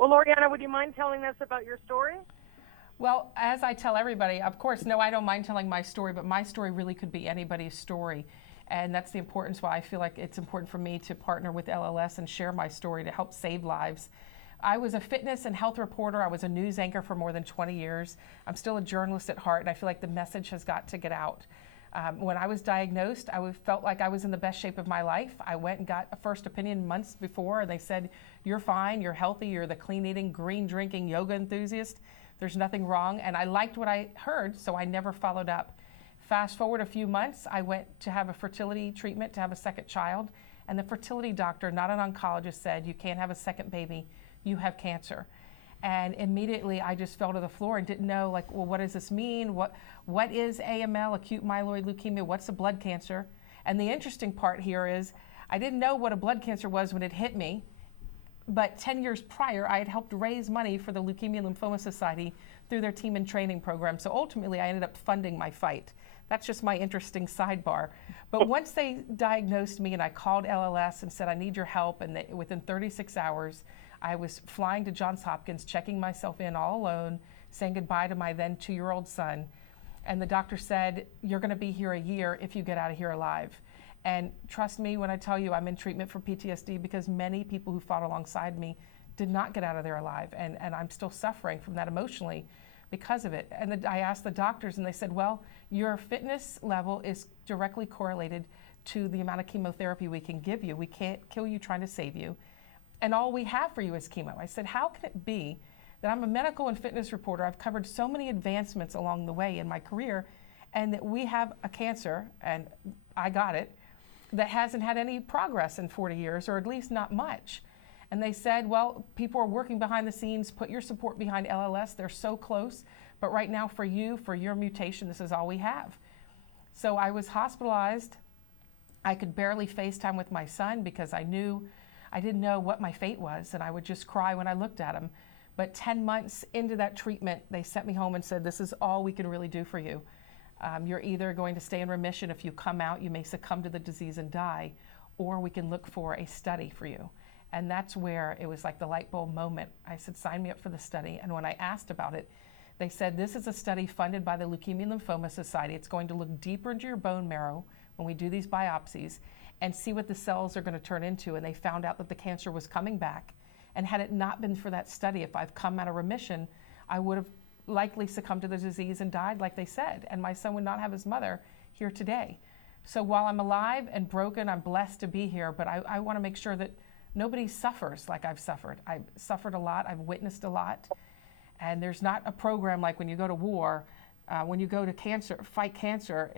Well, Loriana, would you mind telling us about your story? Well, as I tell everybody, of course, no, I don't mind telling my story, but my story really could be anybody's story. And that's the importance why I feel like it's important for me to partner with LLS and share my story to help save lives. I was a fitness and health reporter. I was a news anchor for more than 20 years. I'm still a journalist at heart, and I feel like the message has got to get out. When I was diagnosed, felt like I was in the best shape of my life. I went and got a first opinion months before, and they said, you're fine, you're healthy, you're the clean eating, green drinking yoga enthusiast. There's nothing wrong. And I liked what I heard, so I never followed up. Fast forward a few months, I went to have a fertility treatment to have a second child, and the fertility doctor, not an oncologist, said, you can't have a second baby, you have cancer. And immediately I just fell to the floor and didn't know, like, well, what does this mean? What is AML, acute myeloid leukemia? What's a blood cancer? And the interesting part here is I didn't know what a blood cancer was when it hit me, but 10 years prior, I had helped raise money for the Leukemia Lymphoma Society through their team and training program. So ultimately, I ended up funding my fight. That's just my interesting sidebar. But once they diagnosed me and I called LLS and said, I need your help, and within 36 hours, I was flying to Johns Hopkins, checking myself in all alone, saying goodbye to my then 2-year-old son. And the doctor said, you're going to be here a year if you get out of here alive. And trust me when I tell you I'm in treatment for PTSD, because many people who fought alongside me did not get out of there alive. And I'm still suffering from that emotionally because of it. And I asked the doctors, and they said, well, your fitness level is directly correlated to the amount of chemotherapy we can give you. We can't kill you trying to save you. And all we have for you is chemo. I said, how can it be that I'm a medical and fitness reporter? I've covered so many advancements along the way in my career, and that we have a cancer, and I got it, that hasn't had any progress in 40 years, or at least not much. And they said, well, people are working behind the scenes. Put your support behind LLS. They're so close. But right now for you, for your mutation, this is all we have. So I was hospitalized. I could barely FaceTime with my son because I didn't know what my fate was, and I would just cry when I looked at him. But 10 months into that treatment, they sent me home and said, this is all we can really do for you. You're either going to stay in remission. If you come out, you may succumb to the disease and die, or we can look for a study for you. And that's where it was like the light bulb moment. I said, sign me up for the study. And when I asked about it, they said, this is a study funded by the Leukemia Lymphoma Society. It's going to look deeper into your bone marrow when we do these biopsies and see what the cells are going to turn into. And they found out that the cancer was coming back. And had it not been for that study, if I've come out of remission, I would have likely succumbed to the disease and died, like they said. And my son would not have his mother here today. So while I'm alive and broken, I'm blessed to be here. But I want to make sure that nobody suffers like I've suffered. I've suffered a lot. I've witnessed a lot. And there's not a program like when you go to war, when you go to fight cancer,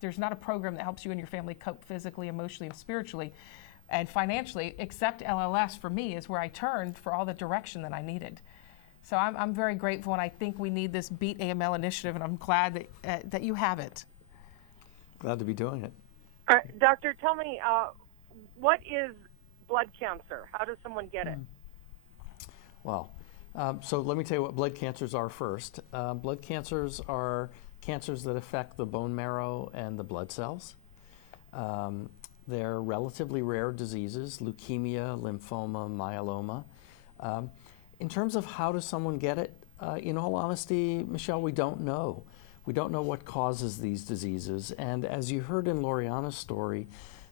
there's not a program that helps you and your family cope physically, emotionally, and spiritually, and financially, except LLS for me is where I turned for all the direction that I needed. So I'm very grateful, and I think we need this Beat AML initiative, and I'm glad that you have it. Glad to be doing it. All right, doctor, tell me, what is blood cancer? How does someone get it? Well, so let me tell you what blood cancers are first. Blood cancers are cancers that affect the bone marrow and the blood cells. They're relatively rare diseases: leukemia, lymphoma, myeloma. In terms of how does someone get it, in all honesty, Michelle, we don't know. We don't know what causes these diseases. And as you heard in Loriana's story,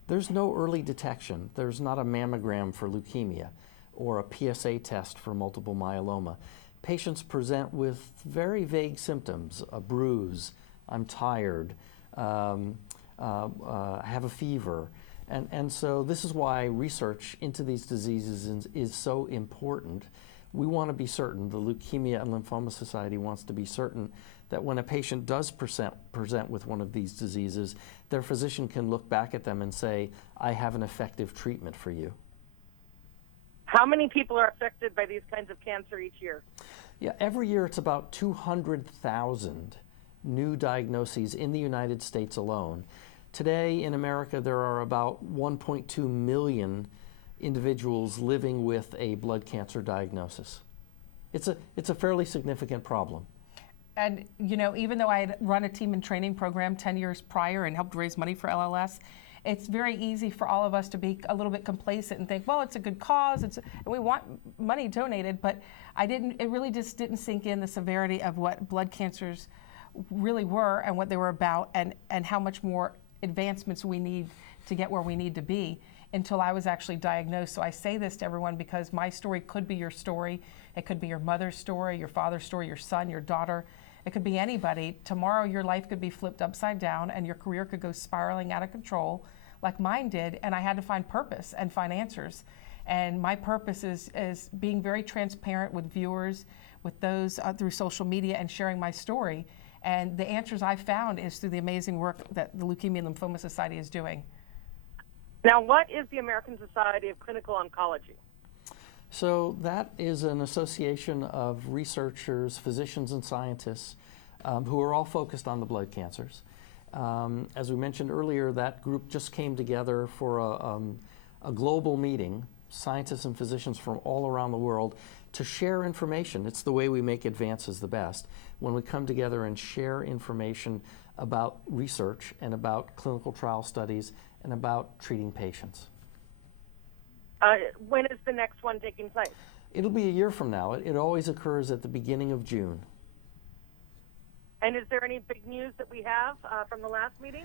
there's no early detection. There's not a mammogram for leukemia or a PSA test for multiple myeloma. Patients present with very vague symptoms: a bruise, I'm tired, I have a fever. And so this is why research into these diseases is so important. We want to be certain, the Leukemia and Lymphoma Society wants to be certain that when a patient does present with one of these diseases, their physician can look back at them and say, I have an effective treatment for you. How many people are affected by these kinds of cancer each year? Yeah, every year it's about 200,000 new diagnoses in the United States alone. Today in America, there are about 1.2 million individuals living with a blood cancer diagnosis. It's a fairly significant problem. And you know, even though I had run a team and training program 10 years prior and helped raise money for LLS, it's very easy for all of us to be a little bit complacent and think, well, it's a good cause, and we want money donated, but it really just didn't sink in the severity of what blood cancers really were and what they were about, and how much more advancements we need to get where we need to be, until I was actually diagnosed. So I say this to everyone because my story could be your story. It could be your mother's story, your father's story, your son, your daughter. It could be anybody. Tomorrow your life could be flipped upside down and your career could go spiraling out of control like mine did, and I had to find purpose and find answers. And my purpose is being very transparent with viewers, with those through social media, and sharing my story. And the answers I found is through the amazing work that the Leukemia Lymphoma Society is doing. Now, what is the American Society of Clinical Oncology? So that is an association of researchers, physicians, and scientists who are all focused on the blood cancers. As we mentioned earlier, that group just came together for a global meeting, scientists and physicians from all around the world, to share information. It's the way we make advances the best, when we come together and share information about research and about clinical trial studies and about treating patients. When is the next one taking place? It'll be a year from now. It always occurs at the beginning of June. And is there any big news that we have from the last meeting?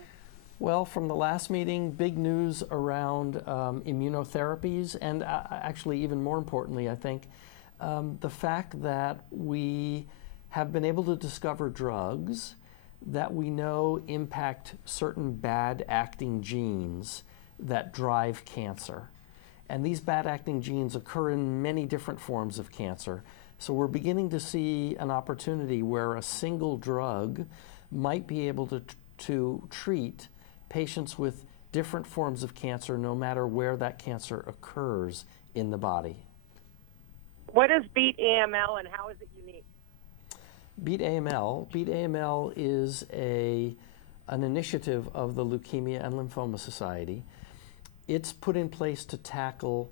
Well, from the last meeting, big news around immunotherapies, and actually even more importantly, I think, the fact that we have been able to discover drugs that we know impact certain bad acting genes that drive cancer. And these bad acting genes occur in many different forms of cancer. So we're beginning to see an opportunity where a single drug might be able to treat patients with different forms of cancer, no matter where that cancer occurs in the body. What is Beat AML and how is it unique? Beat AML is an initiative of the Leukemia and Lymphoma Society. It's put in place to tackle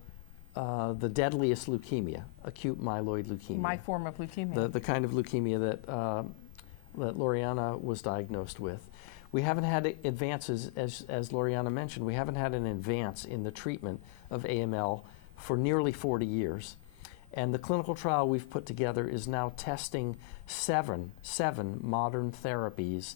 the deadliest leukemia, acute myeloid leukemia. My form of leukemia. The kind of leukemia that Loriana was diagnosed with. We haven't had advances, as Loriana mentioned, we haven't had an advance in the treatment of AML for nearly 40 years. And the clinical trial we've put together is now testing seven modern therapies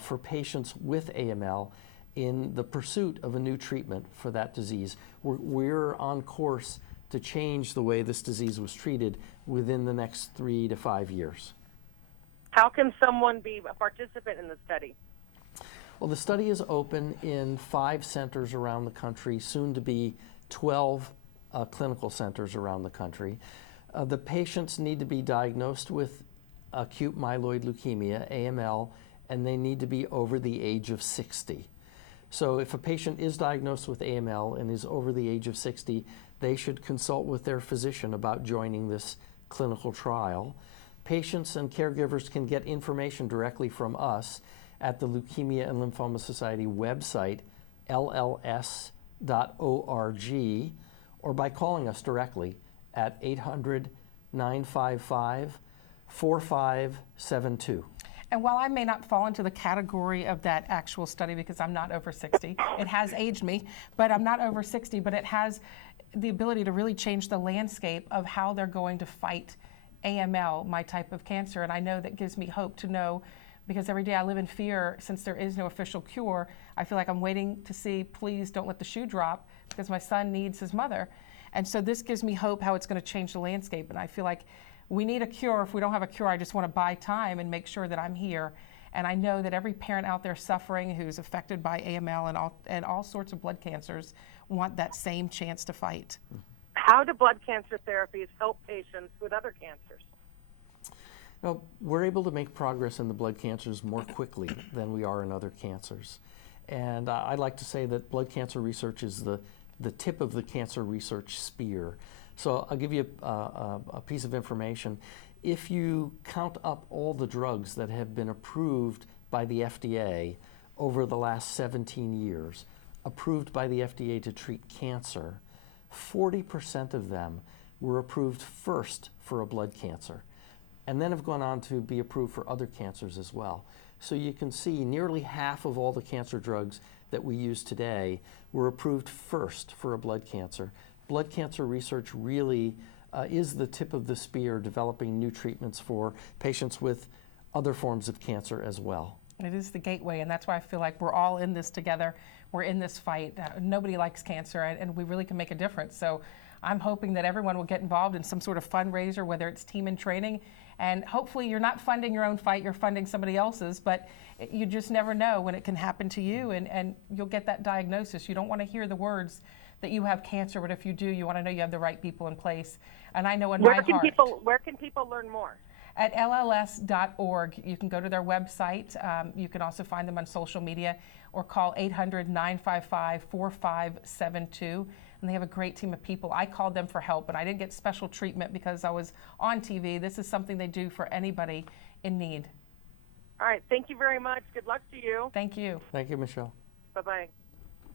for patients with AML in the pursuit of a new treatment for that disease. We're on course to change the way this disease was treated within the next 3 to 5 years. How can someone be a participant in the study? Well, the study is open in 5 centers around the country, soon to be 12 clinical centers around the country. The patients need to be diagnosed with acute myeloid leukemia, AML, and they need to be over the age of 60. So if a patient is diagnosed with AML and is over the age of 60, they should consult with their physician about joining this clinical trial. Patients and caregivers can get information directly from us at the Leukemia and Lymphoma Society website, lls.org, or by calling us directly at 800-955-4572. And while I may not fall into the category of that actual study because I'm not over 60, it has aged me, but I'm not over 60, but it has the ability to really change the landscape of how they're going to fight AML, my type of cancer. And I know that gives me hope to know, because every day I live in fear since there is no official cure. I feel like I'm waiting to see, please don't let the shoe drop, because my son needs his mother. And so this gives me hope how it's going to change the landscape. And I feel like we need a cure. If we don't have a cure, I just want to buy time and make sure that I'm here. And I know that every parent out there suffering who's affected by AML and all sorts of blood cancers want that same chance to fight. How do blood cancer therapies help patients with other cancers? Now, we're able to make progress in the blood cancers more quickly than we are in other cancers. And I'd like to say that blood cancer research is the tip of the cancer research spear. So I'll give you a piece of information. If you count up all the drugs that have been approved by the FDA over the last 17 years, approved by the FDA to treat cancer, 40% of them were approved first for a blood cancer, and then have gone on to be approved for other cancers as well. So you can see nearly half of all the cancer drugs that we use today were approved first for a blood cancer. Blood cancer research really is the tip of the spear, developing new treatments for patients with other forms of cancer as well. It is the gateway, and that's why I feel like we're all in this together. We're in this fight. Nobody likes cancer, and we really can make a difference. So I'm hoping that everyone will get involved in some sort of fundraiser, whether it's team in training, and hopefully you're not funding your own fight, you're funding somebody else's, but you just never know when it can happen to you, and you'll get that diagnosis. You don't want to hear the words that you have cancer, but if you do, you want to know you have the right people in place. And I know in my heart. Where can people learn more? At lls.org. You can go to their website. You can also find them on social media or call 800-955-4572. And they have a great team of people. I called them for help, and I didn't get special treatment because I was on TV. This is something they do for anybody in need. All right. Thank you very much. Good luck to you. Thank you. Thank you, Michelle. Bye-bye.